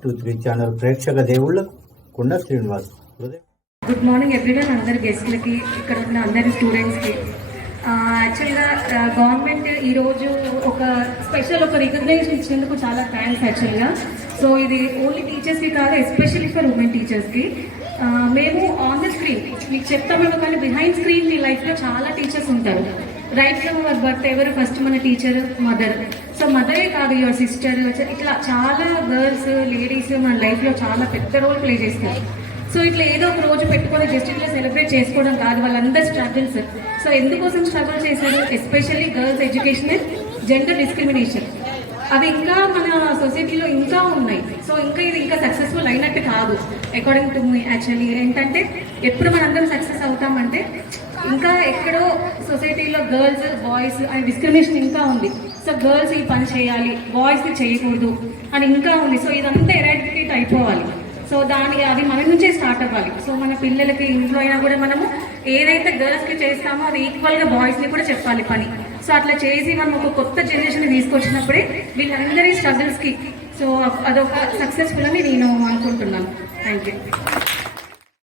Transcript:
Two three channel ప్రేక్షక దేవుళ్ళ కుండ శ్రీనివాస్ గుడ్ మార్నింగ్ ఎవ్రీవన్ అందరి గెస్ట్లకి ఇక్కడ ఉన్న అందరి స్టూడెంట్స్కి. యాక్చువల్గా గవర్నమెంట్ ఈరోజు ఒక స్పెషల్ ఒక రికగ్నైజేషన్ ఇచ్చేందుకు చాలా థ్యాంక్స్ యాక్చువల్గా సో ఇది ఓన్లీ టీచర్స్కి కాదు ఎస్పెషల్లీ ఫర్ ఉమెన్ టీచర్స్కి మేము ఆన్ ద స్క్రీన్ మీకు చెప్తామేమో కానీ బిహైండ్ స్క్రీన్ మీ లైఫ్లో చాలా టీచర్స్ ఉంటారు. రైట్ ఫ్రమ్ అవర్ బర్త్ ఎవరు ఫస్ట్ మన టీచర్ మదర్ సో మదరే కాదు యువర్ సిస్టర్ ఇట్లా చాలా గర్ల్స్ లేడీస్ మన లైఫ్లో చాలా పెద్ద రోల్ ప్లే చేస్తారు. సో ఇట్లా ఏదో ఒక రోజు పెట్టుకొని జస్ట్ ఇట్లా సెలబ్రేట్ చేసుకోవడం కాదు వాళ్ళందరూ స్ట్రగుల్స్ సో ఎందుకోసం స్ట్రగుల్ చేశారు? Especially girls education gender discrimination అవి ఇంకా మన సొసైటీలో ఇంకా ఉన్నాయి. సో ఇంకా ఇది ఇంకా సక్సెస్ఫుల్ అయినట్టు కాదు. అకార్డింగ్ టు మీ యాక్చువల్లీ ఏంటంటే ఎప్పుడు మనందరం సక్సెస్ అవుతామంటే ఇంకా ఎక్కడో సొసైటీలో గర్ల్స్ బాయ్స్ అనే డిస్క్రిమినేషన్ ఇంకా ఉంది. సో గర్ల్స్ ఈ పని చేయాలి బాయ్స్ చేయకూడదు అని ఇంకా ఉంది. సో ఇదంతా ఎరాడికేట్ అయిపోవాలి. సో దాని అది మన నుంచే స్టార్ట్ అవ్వాలి. సో మన పిల్లలకి ఇంట్లో అయినా కూడా మనము ఏదైతే గర్ల్స్కి చేస్తామో అది ఈక్వల్గా బాయ్స్ని కూడా చెప్పాలి పని. సో అట్లా చేసి మనం ఒక కొత్త జనరేషన్ తీసుకొచ్చినప్పుడే వీళ్ళందరి స్ట్రగుల్స్కి సో అదొక సక్సెస్ఫుల్ అని నేను అనుకుంటున్నాను. Thank you